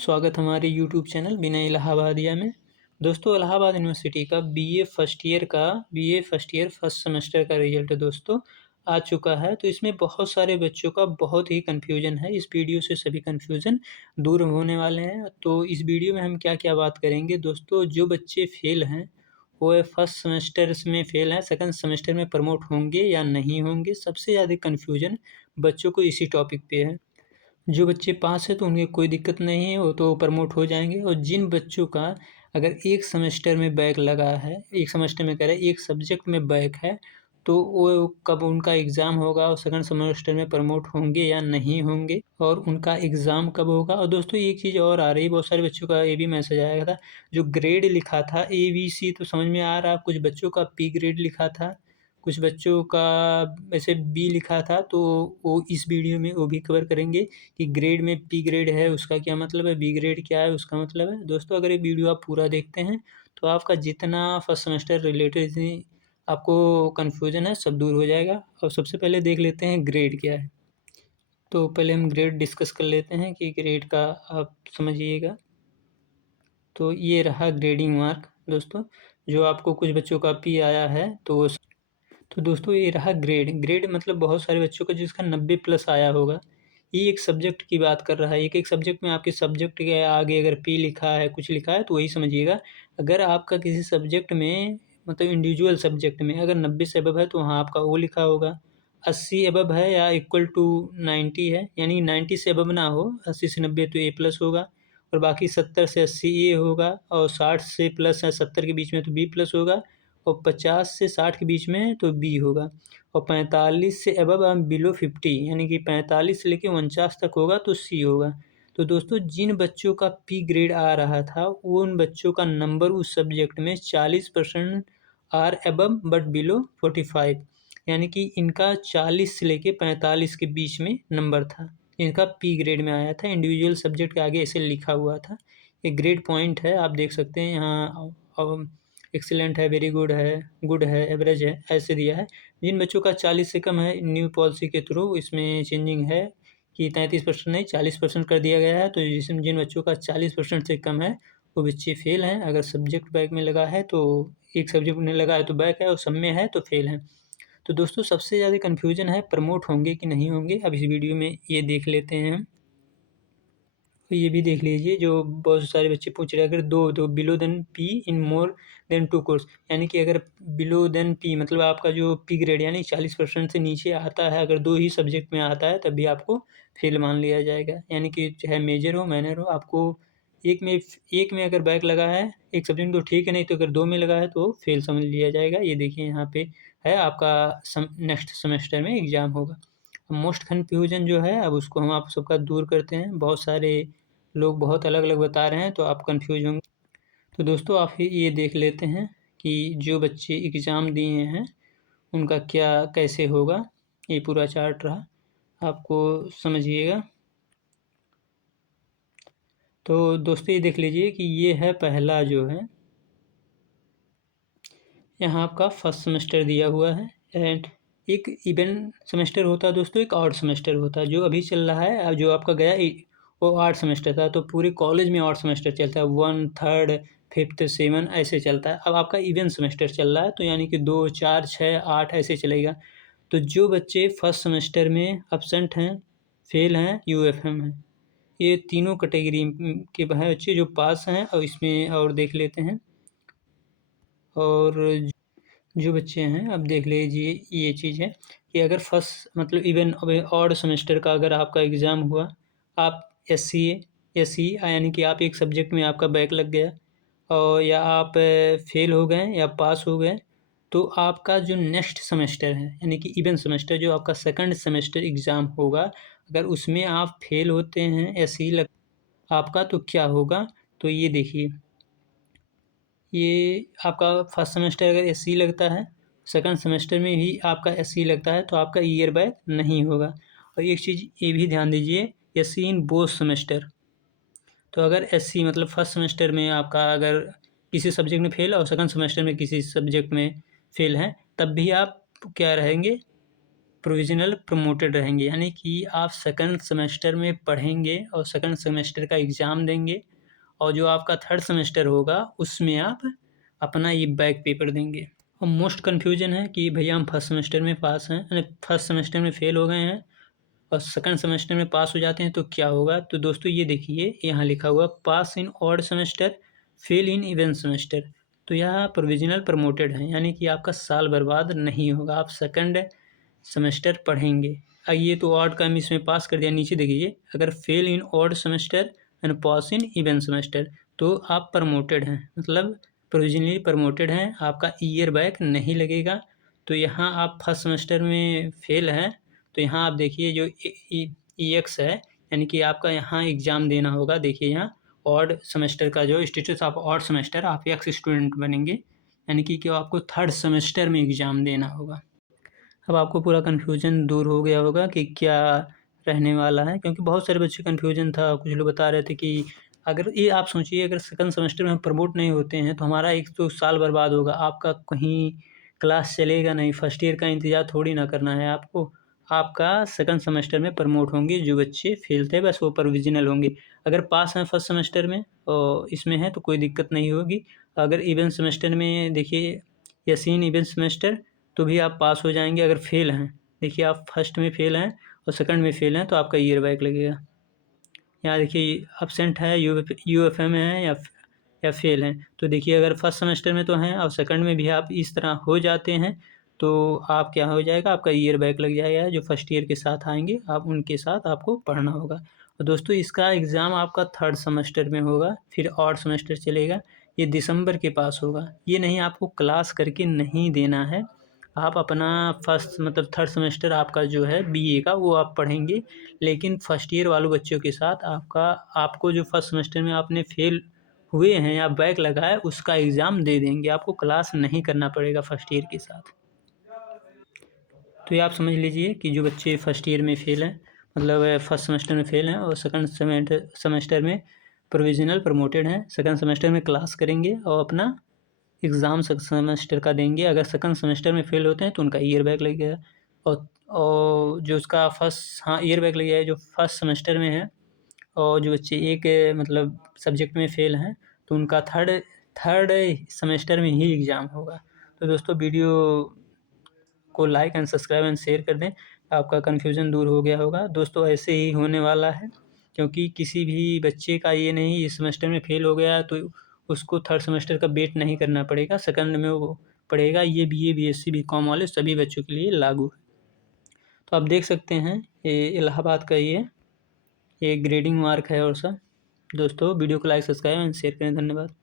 स्वागत हमारे YouTube channel बिना इलाहाबादिया में। दोस्तों इलाहाबाद यूनिवर्सिटी का BA first year first semester का रिजल्ट दोस्तों आ चुका है। तो इसमें बहुत सारे बच्चों का बहुत ही कन्फ्यूजन है। इस वीडियो से सभी कन्फ्यूजन दूर होने वाले हैं। तो इस वीडियो में हम क्या क्या बात करेंगे दोस्तों, जो बच्चे फेल हैं वो फर्स्ट सेमेस्टर में फेल हैं, सेकंड सेमेस्टर में प्रमोट होंगे या नहीं होंगे। सबसे ज़्यादा कन्फ्यूजन बच्चों को इसी टॉपिक पे है। जो बच्चे पास हैं तो उन्हें कोई दिक्कत नहीं है, वो तो प्रमोट हो जाएंगे। और जिन बच्चों का अगर एक सेमेस्टर में बैक लगा है, एक सेमेस्टर में कह रहे एक सब्जेक्ट में बैक है, तो वो कब उनका एग्ज़ाम होगा और सेकंड सेमेस्टर में प्रमोट होंगे या नहीं होंगे, और उनका एग्ज़ाम कब होगा। और दोस्तों एक चीज़ और आ रही, बहुत सारे बच्चों का ये भी मैसेज आया था, जो ग्रेड लिखा था ABC तो समझ में आ रहा, कुछ बच्चों का P ग्रेड लिखा था, कुछ बच्चों का ऐसे बी लिखा था। तो वो इस वीडियो में वो भी कवर करेंगे कि ग्रेड में पी ग्रेड है उसका क्या मतलब है, बी ग्रेड क्या है उसका मतलब है। दोस्तों अगर ये वीडियो आप पूरा देखते हैं तो आपका जितना फर्स्ट सेमेस्टर रिलेटेड आपको कन्फ्यूजन है सब दूर हो जाएगा। और सबसे पहले देख लेते हैं ग्रेड क्या है। तो पहले हम ग्रेड डिस्कस कर लेते हैं कि ग्रेड का आप समझिएगा। तो ये रहा ग्रेडिंग मार्क दोस्तों, जो आपको कुछ बच्चों का पी आया है तो दोस्तों ये रहा ग्रेड। ग्रेड मतलब बहुत सारे बच्चों का जिसका 90+ आया होगा। ये एक सब्जेक्ट की बात कर रहा है, एक सब्जेक्ट में आपके सब्जेक्ट के आगे अगर पी लिखा है, कुछ लिखा है तो वही समझिएगा। अगर आपका किसी सब्जेक्ट में मतलब इंडिविजुअल सब्जेक्ट में अगर 90 से अबव है तो वहाँ आपका ओ लिखा होगा। 80 अबव है या इक्वल टू 90 है, यानी 90 से अबव ना हो, 80 से 90 तो A+ होगा, और बाकी 70 से 80 ए होगा, और 60 से प्लस है 70 के बीच में तो B+ होगा, और 50 से 60 के बीच में तो बी होगा, और 45 से अबव बिलो 50 यानी कि 45 से लेके 49 तक होगा तो सी होगा। तो दोस्तों जिन बच्चों का पी ग्रेड आ रहा था उन बच्चों का नंबर उस सब्जेक्ट में 40% आर अबव बट बिलो 45, यानी कि इनका 40 से लेके 45 के बीच में नंबर था, इनका पी ग्रेड में आया था। इंडिविजुअल सब्जेक्ट के आगे ऐसे लिखा हुआ था। ये ग्रेड पॉइंट है, आप देख सकते हैं यहाँ। एक्सीलेंट है, वेरी गुड है, एवरेज है, ऐसे दिया है। जिन बच्चों का 40 से कम है, न्यू पॉलिसी के थ्रू इसमें चेंजिंग है कि 33% नहीं 40% कर दिया गया है। तो जिसमें जिन बच्चों का 40% से कम है वो बच्चे फेल हैं। अगर सब्जेक्ट बैक में लगा है तो एक सब्जेक्ट में लगा है तो बैक है, और सब में है तो फेल है। तो दोस्तों सबसे ज़्यादा कन्फ्यूजन है प्रमोट होंगे कि नहीं होंगे। अब इस वीडियो में ये देख लेते हैं हम। तो ये भी देख लीजिए, जो बहुत सारे बच्चे पूछ रहे हैं, अगर दो below then P in more than 2 course, यानी कि अगर बिलो देन पी मतलब आपका जो पी ग्रेड यानी 40% से नीचे आता है, अगर 2 ही सब्जेक्ट में आता है तब भी आपको फेल मान लिया जाएगा। यानी कि चाहे मेजर हो माइनर हो, आपको एक में अगर बैक लगा है एक सब्जेक्ट तो ठीक है, नहीं तो अगर 2 में लगा है तो फेल समझ लिया जाएगा। ये देखिए यहाँ पे है आपका नेक्स्ट सेमेस्टर में एग्ज़ाम होगा। मोस्ट कन्फ्यूजन जो है अब उसको हम आप सबका दूर करते हैं। बहुत सारे लोग बहुत अलग-अलग बता रहे हैं तो आप कन्फ्यूज़ होंगे। तो दोस्तों आप ये देख लेते हैं कि जो बच्चे एग्ज़ाम दिए हैं उनका क्या कैसे होगा। ये पूरा चार्ट रहा, आपको समझिएगा। तो दोस्तों ये देख लीजिए कि ये है पहला जो है, यहाँ आपका फर्स्ट सेमेस्टर दिया हुआ है। एंड एक इवेंट सेमेस्टर होता है दोस्तों, एक ऑड सेमेस्टर होता है। जो अभी चल रहा है, जो आपका गया वो ऑड सेमेस्टर था। तो पूरे कॉलेज में ऑड सेमेस्टर चलता है, 1, 3, 5, 7 ऐसे चलता है। अब आपका इवेंट सेमेस्टर चल रहा है तो यानी कि 2, 4, 6, 8 ऐसे चलेगा। तो जो बच्चे फर्स्ट सेमेस्टर में एब्सेंट हैं, फेल हैं, यूएफएम हैं, ये तीनों कैटेगरी के हैं बच्चे जो पास हैं। और इसमें और देख लेते हैं, और जो बच्चे हैं अब देख लीजिए ये चीज़ है कि अगर फर्स्ट मतलब इवन अब ऑड सेमेस्टर का अगर आपका एग्ज़ाम हुआ, आप एस सी यानी कि आप एक सब्जेक्ट में आपका बैक लग गया, और या आप फेल हो गए या पास हो गए, तो आपका जो नेक्स्ट सेमेस्टर है यानी कि इवन सेमेस्टर जो आपका सेकंड सेमेस्टर एग्ज़ाम होगा, अगर उसमें आप फेल होते हैं एस सी लग आपका तो क्या होगा। तो ये देखिए, ये आपका फर्स्ट सेमेस्टर अगर एससी लगता है, सेकंड सेमेस्टर में ही आपका एससी लगता है तो आपका ईयर बैक नहीं होगा। और एक चीज़ ये भी ध्यान दीजिए, एससी इन बोथ सेमेस्टर। तो अगर एससी मतलब फर्स्ट सेमेस्टर में आपका अगर किसी सब्जेक्ट में फेल और सेकंड सेमेस्टर में किसी सब्जेक्ट में फेल हैं, तब भी आप क्या रहेंगे, प्रोविज़नल प्रमोटेड रहेंगे, यानी कि आप सेकंड सेमेस्टर में पढ़ेंगे और सेकंड सेमेस्टर का एग्ज़ाम देंगे और जो आपका थर्ड सेमेस्टर होगा उसमें आप अपना ये बैक पेपर देंगे। और मोस्ट कन्फ्यूजन है कि भैया हम फर्स्ट सेमेस्टर में पास हैं, यानी फर्स्ट सेमेस्टर में फ़ेल हो गए हैं और सेकंड सेमेस्टर में पास हो जाते हैं तो क्या होगा? तो दोस्तों ये देखिए यहाँ लिखा हुआ pass in odd semester, fail in even semester. तो यहाँ प्रोविज़नल प्रमोटेड है, यानी कि आपका साल बर्बाद नहीं होगा, आप सेकंड सेमेस्टर पढ़ेंगे। ये तो ऑड का हम इसमें पास कर दिया, नीचे देखिए अगर fail in odd semester and pass in even semester तो आप प्रमोटेड हैं, मतलब प्रोविज़नली प्रमोटेड हैं, आपका ईयर बैक नहीं लगेगा। तो यहाँ आप फर्स्ट सेमेस्टर में फेल हैं तो यहाँ आप देखिए जो EX है, यानी कि आपका यहाँ एग्ज़ाम देना होगा। देखिए यहाँ ऑड सेमेस्टर का जो स्टेटस ऑफ ऑड सेमेस्टर, आप एक्स स्टूडेंट बनेंगे, यानी कि आपको थर्ड सेमेस्टर में एग्ज़ाम देना होगा। अब आपको पूरा कन्फ्यूजन दूर हो गया होगा कि क्या रहने वाला है, क्योंकि बहुत सारे बच्चे कन्फ्यूजन था। कुछ लोग बता रहे थे कि अगर ये आप सोचिए अगर सेकंड सेमेस्टर में हम प्रमोट नहीं होते हैं तो हमारा एक तो साल बर्बाद होगा, आपका कहीं क्लास चलेगा नहीं, फर्स्ट ईयर का इंतज़ार थोड़ी ना करना है आपको। आपका सेकंड सेमेस्टर में प्रमोट होंगे जो बच्चे फेल थे, बस वो प्रोविज़नल होंगे। अगर पास हैं फर्स्ट सेमेस्टर में और इसमें है तो कोई दिक्कत नहीं होगी। अगर इवेंट सेमेस्टर में देखिए या सीन इवेंट सेमेस्टर तो भी आप पास हो जाएंगे। अगर फेल हैं, देखिए आप फर्स्ट में फेल हैं और सेकंड में फेल हैं तो आपका ईयर बैक लगेगा। यहाँ देखिए एब्सेंट है, UFM में है या फेल हैं। तो देखिए अगर फर्स्ट सेमेस्टर में तो हैं और सेकंड में भी आप इस तरह हो जाते हैं तो आप क्या हो जाएगा, आपका ईयर बैक लग जाएगा। जो फर्स्ट ईयर के साथ आएंगे आप उनके साथ आपको पढ़ना होगा। और दोस्तों इसका एग्ज़ाम आपका थर्ड सेमेस्टर में होगा, फिर ऑड सेमेस्टर चलेगा, ये दिसंबर के पास होगा। ये नहीं आपको क्लास करके नहीं देना है, आप अपना फर्स्ट मतलब थर्ड सेमेस्टर आपका जो है BA का वो आप पढ़ेंगे, लेकिन फर्स्ट ईयर वालों बच्चों के साथ आपको जो फर्स्ट सेमेस्टर में आपने फेल हुए हैं या बैक लगा है उसका एग्ज़ाम दे देंगे, आपको क्लास नहीं करना पड़ेगा फर्स्ट ईयर के साथ। तो ये आप समझ लीजिए कि जो बच्चे फर्स्ट ईयर में फेल हैं, मतलब फर्स्ट सेमेस्टर में फेल हैं और सेकंड सेमेस्टर में प्रोविज़नल प्रमोटेड हैं, सेकंड सेमेस्टर में क्लास करेंगे और अपना एग्ज़ाम सेमेस्टर का देंगे। अगर सेकंड सेमेस्टर में फेल होते हैं तो उनका ईयर बैक लगेगा। और जो उसका फर्स्ट ईयर बैक लग जाएगा जो फर्स्ट सेमेस्टर में है। और जो बच्चे एक मतलब सब्जेक्ट में फेल हैं तो उनका थर्ड सेमेस्टर में ही एग्ज़ाम होगा। तो दोस्तों वीडियो को like and subscribe and share कर दें, आपका कन्फ्यूज़न दूर हो गया होगा। दोस्तों ऐसे ही होने वाला है, क्योंकि किसी भी बच्चे का ये नहीं इस सेमेस्टर में फेल हो गया तो उसको थर्ड सेमेस्टर का वेट नहीं करना पड़ेगा, सेकंड में वो पढ़ेगा। ये BA BSc BCom वाले सभी बच्चों के लिए लागू है। तो आप देख सकते हैं ये इलाहाबाद का ये ग्रेडिंग मार्क है और सब। दोस्तों वीडियो को लाइक सब्सक्राइब एंड शेयर करें। धन्यवाद।